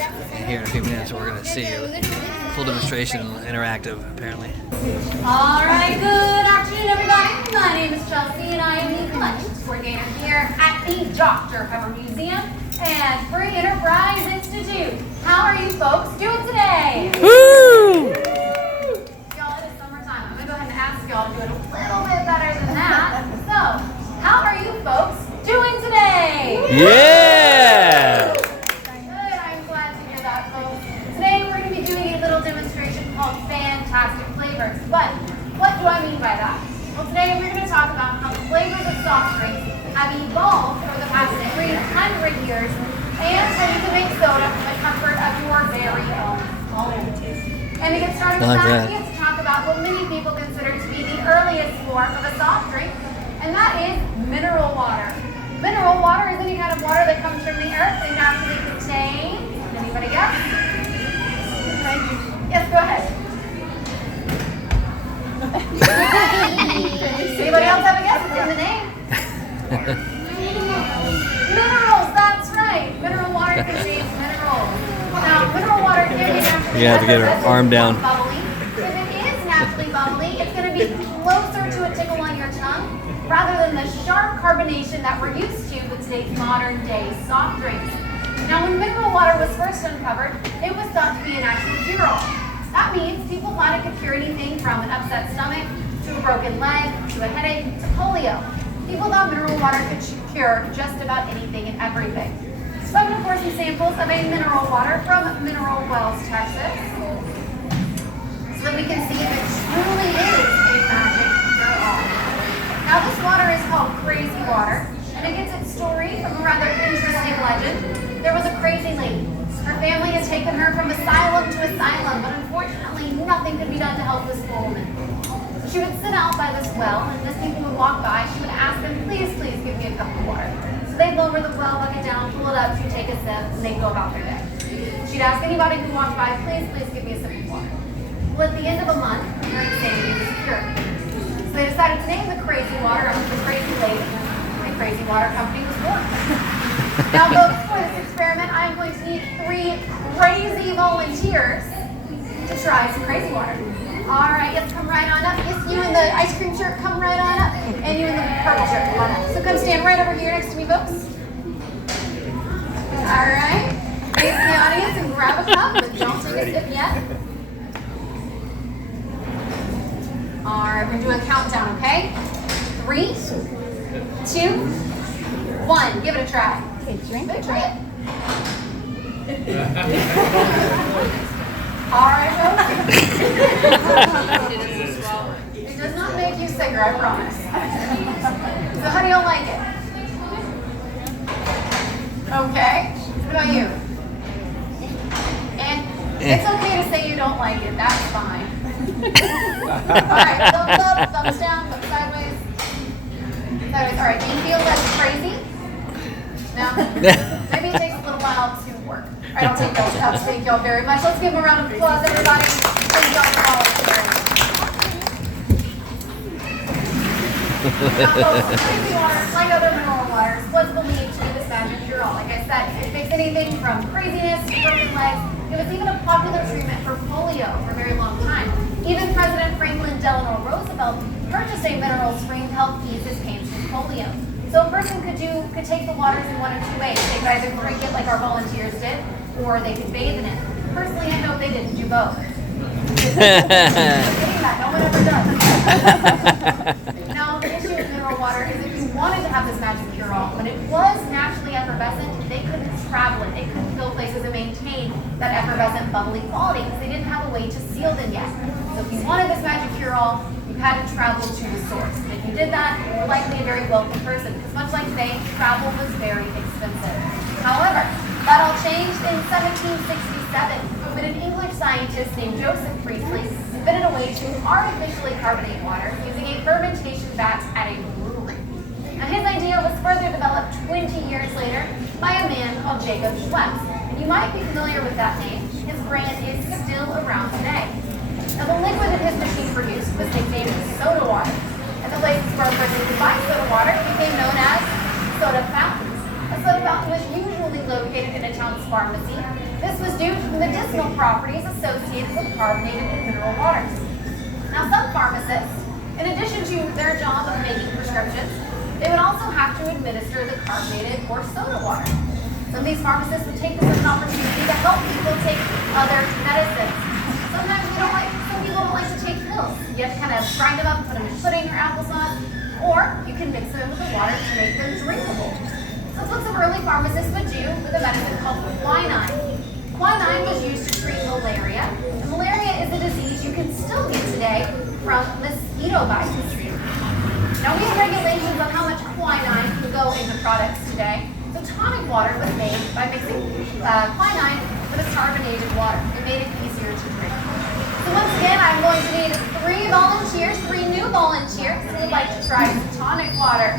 And here in a few minutes, we're going to see a full demonstration, interactive, apparently. All right, good afternoon, everybody. My name is Chelsea, and I am the collections coordinator here at the Dr. Pepper Museum and Free Enterprise Institute. How are you folks doing today? Woo! Y'all, it is summertime. I'm going to go ahead and ask y'all to do it a little bit better than that. So, how are you folks doing today? Yeah! Good, I'm glad to hear that, folks. Today we're going to be doing a little demonstration called Fantastic Flavors. But what do I mean by that? Well, today we're going to talk about how the flavors of soft drinks have evolved over the past 300 years and how you can make soda from the comfort of your very own home. And to get started with that, we have to talk about what many people consider to be the earliest form of a soft drink, and that is mineral water. Mineral water is any kind of water that comes from the earth and naturally contains. Anybody guess? Yes, go ahead. Anybody else have a guess? It's in the name. Minerals, that's right. Mineral water contains minerals. Now, mineral water can be naturally You have to get her arm down. bubbly. If it is naturally bubbly, it's going to be closer to a tickle on your tongue rather than the sharp carbonation that we're used to with today's modern day soft drinks. Now, when mineral water was first uncovered, it was thought to be a natural cure-all. That means people thought it could cure anything from an upset stomach to a broken leg to a headache to polio. People thought mineral water could cure just about anything and everything. So I'm going to pour some samples of a mineral water from Mineral Wells, Texas, so that we can see if it truly is a magic cure-all. Now this water is called crazy water, and it gets its story from a rather interesting legend. There was a crazy lady. Her family had taken her from asylum to asylum, but unfortunately nothing could be done to help this poor woman. She would sit out by this well, and as people would walk by, she would ask them, please, please give me a cup of water. So they'd lower the well bucket down, pull it up, she'd take a sip, and they'd go about their day. She'd ask anybody who walked by, please, please give me a sip of water. Well, at the end of a month, her insanity was cured. So they decided to name the crazy water after the crazy lady, and Crazy Water Company was born. Now, folks, for this experiment, I am going to need 3 crazy volunteers to try some crazy water. All right, yes, come right on up. Yes, you in the ice cream shirt, come right on up. And you in the purple shirt, come on up. So come stand right over here next to me, folks. All right. Face the audience and grab a cup, but don't take a sip yet. All right, we're going to do a countdown, okay? 3, 2, 1. Give it a try. Okay, drink it. Try it. All right, folks. It does not make you sicker, I promise. So how do y'all like it? Okay. What about you? And it's okay to say you don't like it. That's fine. All right, thumbs up, thumbs down, thumbs sideways. Sideways. All right, do you feel less crazy? No? Maybe it takes a little while to work. All right, I'll take those steps. Thank y'all very much. Let's give them a round of applause, everybody. Thank y'all for volunteering. Now, folks, crazy water, like other mineral waters, was believed to be this magic cure-all. Like I said, it fixed anything from craziness to broken legs. It was even a popular treatment for polio for a very long time. Even President Franklin Delano Roosevelt purchased a mineral spring to help ease his pains from polio. So a person could take the waters in one of 2 ways. They could either drink it like our volunteers did, or they could bathe in it. Personally, I hope they didn't do both. No one ever does. Now, the issue with mineral water is if you wanted to have this magic cure-all, when it was naturally effervescent, they couldn't travel it. They couldn't fill places and maintain that effervescent, bubbly quality because they didn't have a way to seal them yet. So if you wanted this magic cure-all, you had to travel to the source. And if you did that, you were likely a very wealthy person because much like today, travel was very expensive. However, that all changed in 1767 when an English scientist named Joseph Priestley invented a way to artificially carbonate water using a fermentation vat at a brewery. Now his idea was further developed 20 years later by a man called Jacob Schweppes. And you might be familiar with that name. His brand is still around today. Now the liquid that his machine produced was nicknamed soda water. And the places where a person could buy soda water became known as soda fountains. A soda fountain was usually located in a town's pharmacy, This was due to the medicinal properties associated with carbonated and mineral waters. Now, some pharmacists, in addition to their job of making prescriptions, they would also have to administer the carbonated or soda water. Some of these pharmacists would take this as an opportunity to help people take other medicines. Sometimes some people don't like to take pills. You have to kind of grind them up and put them in pudding or applesauce, or you can mix them with the water to make them drinkable. So that's what some early pharmacists would do with a medicine called quinine. Quinine was used to treat malaria. And malaria is a disease you can still get today from mosquito bites. Now, we have regulations on how much quinine can go into products today. So tonic water was made by mixing quinine with a carbonated water. It made it easier to drink. So once again, I'm going to need 3 new volunteers who would like to try some tonic water.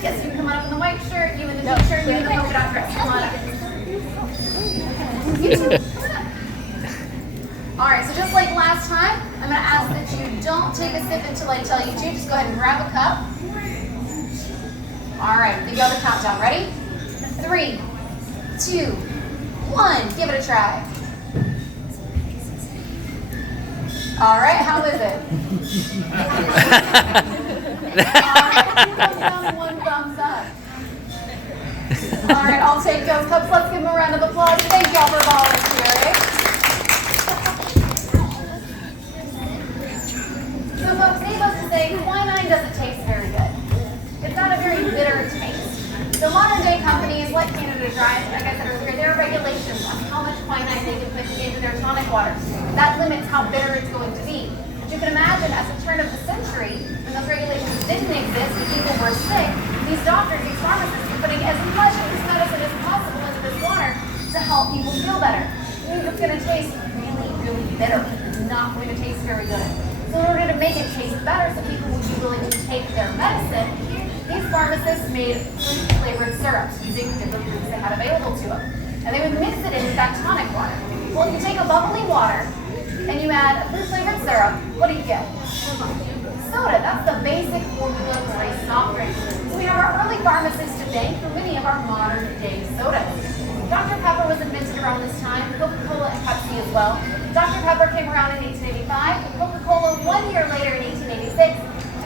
Yes, you can come on up in the white shirt, you in the blue shirt, you in the polka dot dress. Come on up. You too. Come on up. All right, so just like last time, I'm going to ask that you don't take a sip until I tell you to. Just go ahead and grab a cup. All right, we go the countdown. Ready? 3, 2, 1. Give it a try. All right, how is it? All right, 2 thumbs down and 1 thumbs up. All right, I'll take those cups. Let's give them a round of applause. Thank y'all for volunteering. So folks, needless to say, quinine doesn't taste very good. It's not a very bitter taste. So modern day companies like Canada Dry, like I said earlier, there are regulations on how much quinine they can put into their tonic waters. That limits how bitter it's going to be. But you can imagine at the turn of the century, when those regulations didn't exist and people were sick, these doctors, these pharmacists were putting as much of this medicine as possible into this water to help people feel better. It means it's going to taste really, really bitter. It's not going to taste very good. So in order to make it taste better so people would be willing to take their medicine, these pharmacists made fruit-flavored syrups using different fruits they had available to them. And they would mix it into that tonic water. Well, if you take a bubbly water and you add a fruit-flavored syrup, what do you get? Soda. That's the basic formula for a soft drink. So we have our early pharmacists to thank for many of our modern-day sodas. Dr. Pepper was invented around this time, Coca-Cola and Pepsi as well. Dr. Pepper came around in 1885, and Coca-Cola 1 year later in 1886.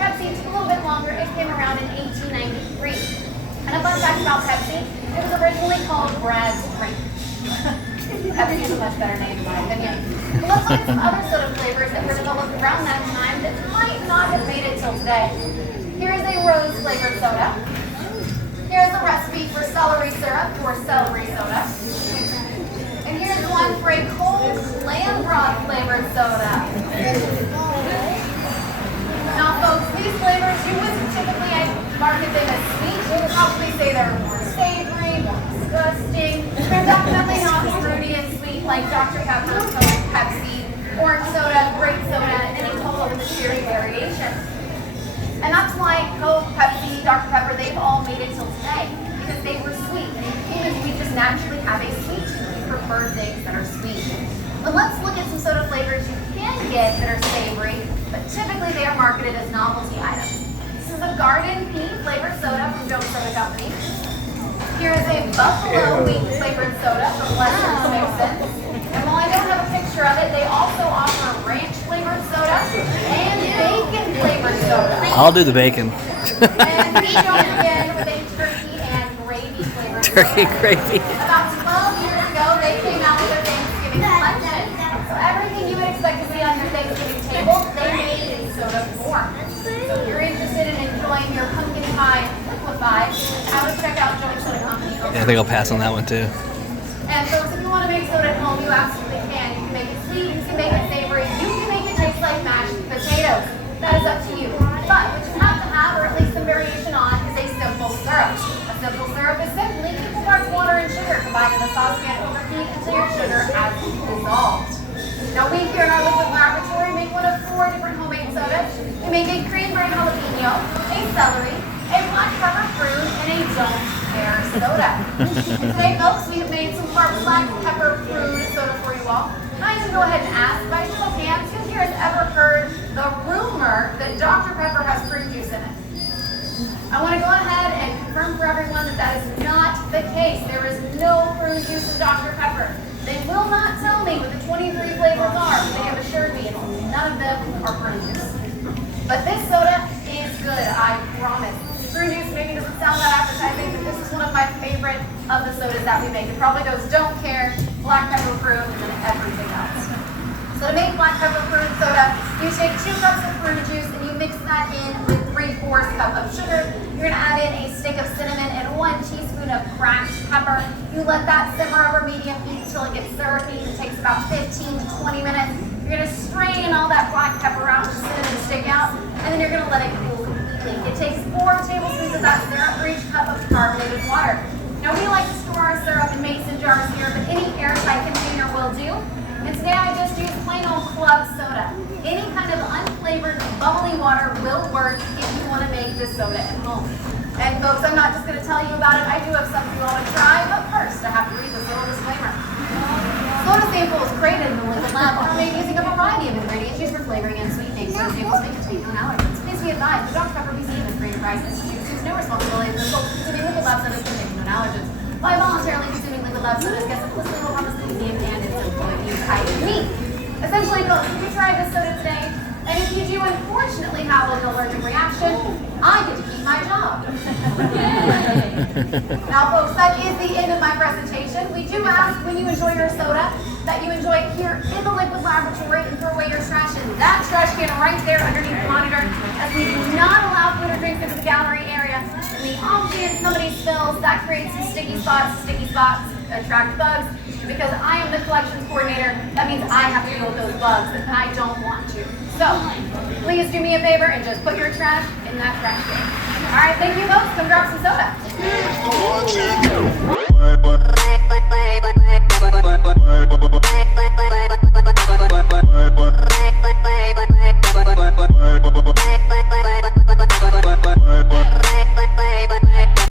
Pepsi took a little bit longer. It came around in 1893. And a fun fact about Pepsi, it was originally called Brad's Drink. Pepsi is a much better name in my opinion. But let's look at some other soda flavors that were developed around that time that might not have made it till today. Here's a rose flavored soda. Here's a recipe for celery syrup or celery soda. And here's one for a cold lamb broth flavored soda. Now, folks, these flavors, you wouldn't typically market them as sweet. You would probably say they're more savory, more disgusting. They're definitely not fruity and sweet like Dr. Pepper, Coke, Pepsi, orange soda, grape soda, and any cola with a cherry variation. And that's why Coke, Pepsi, Dr. Pepper, they've all made it till today because they were sweet. And humans, we just naturally have a sweet tooth. We prefer things that are sweet. But let's look at some soda flavors you can get that are savory, but typically they are marketed as novelty items. This is a garden pea flavored soda from Jones Soda Company. Here is a buffalo wheat flavored soda from Western Smithson. And while I don't have a picture of it, they also offer ranch flavored soda and bacon flavored soda. I'll do the bacon. And we go again with a turkey and gravy flavored Turkey soda. gravy. About 12 years ago, they came out with their Thanksgiving collection. So everything you would expect to see on your Thanksgiving table, they made in soda form. So if you're interested in enjoying your pumpkin pie liquefied, I would check out Jones Soda Company. Yeah, I think I'll pass on that one too. And folks, if you want to make soda at home, you absolutely can. You can make it sweet, you can make it savory, you can make it taste like mashed potatoes. That is up to you. But what you have to have, or at least some variation on, is a simple syrup. A simple syrup is simply equal parts water and sugar combined in a saucepan over heat until your sugar has dissolved. Now we here in our liquid laboratory make one of 4 different homemade sodas. We make a cranberry jalapeno, a celery, a black pepper prune, and a don't care soda. Today, folks, we have made some of our black pepper prune soda for you all. And I can go ahead and ask, by show of hands, who here has ever heard the rumor that Dr. Pepper has prune juice in it? I want to go ahead and confirm for everyone that that is not the case. There is no prune juice in Dr. Pepper. They will not tell me what the 23 flavors are, but they have assured me none of them are prune juice. But this soda is good, I promise. Prune juice maybe doesn't sound that appetizing, but this is one of my favorite of the sodas that we make. It probably goes don't care, black pepper prune, and everything else. So to make black pepper prune soda, you take 2 cups of prune juice and you mix that in with 3/4 cup of sugar. You're gonna add in a stick of cinnamon and 1 teaspoon of cracked pepper. You let that simmer over medium heat until it gets syrupy. It takes about 15 to 20 minutes. You're gonna strain all that black pepper out, the cinnamon stick out, and then you're gonna let it cool completely. It takes 4 tablespoons of that syrup for each cup of carbonated water. Now we like to store our syrup in mason jars here, but any airtight container will do. And today I just used plain old club soda. Any kind of unflavored bubbly water will work if you want to make this soda at home. And folks, I'm not just going to tell you about it. I do have something you want to try, but first I have to read this little disclaimer. Soda sample was created in the liquid lab are made using a variety of ingredients used for flavoring and sweetening. Soda samples may contain known allergens. Please be advised, the Dr. Pepper BC and Creative Rice Institute assumes no responsibility for the results of consuming liquid lab sodas containing known allergens. By voluntarily consuming liquid lab sodas, guests implicitly will harm the museum and its employees, i.e. me. Essentially, folks, if you try this soda today, and if you do unfortunately have an allergic reaction, I get to keep my job. Now, folks, that is the end of my presentation. We do ask when you enjoy your soda that you enjoy it here in the liquid laboratory and throw away your trash in that trash can right there underneath the monitor, as we do not allow food or drinks into the gallery area. In the off chance somebody spills, that creates some sticky spots. Sticky spots attract bugs. Because I am the collections coordinator, that means I have to deal with those bugs, and I don't want to. So, please do me a favor and just put your trash in that trash can. All right, thank you, folks. Come grab some soda.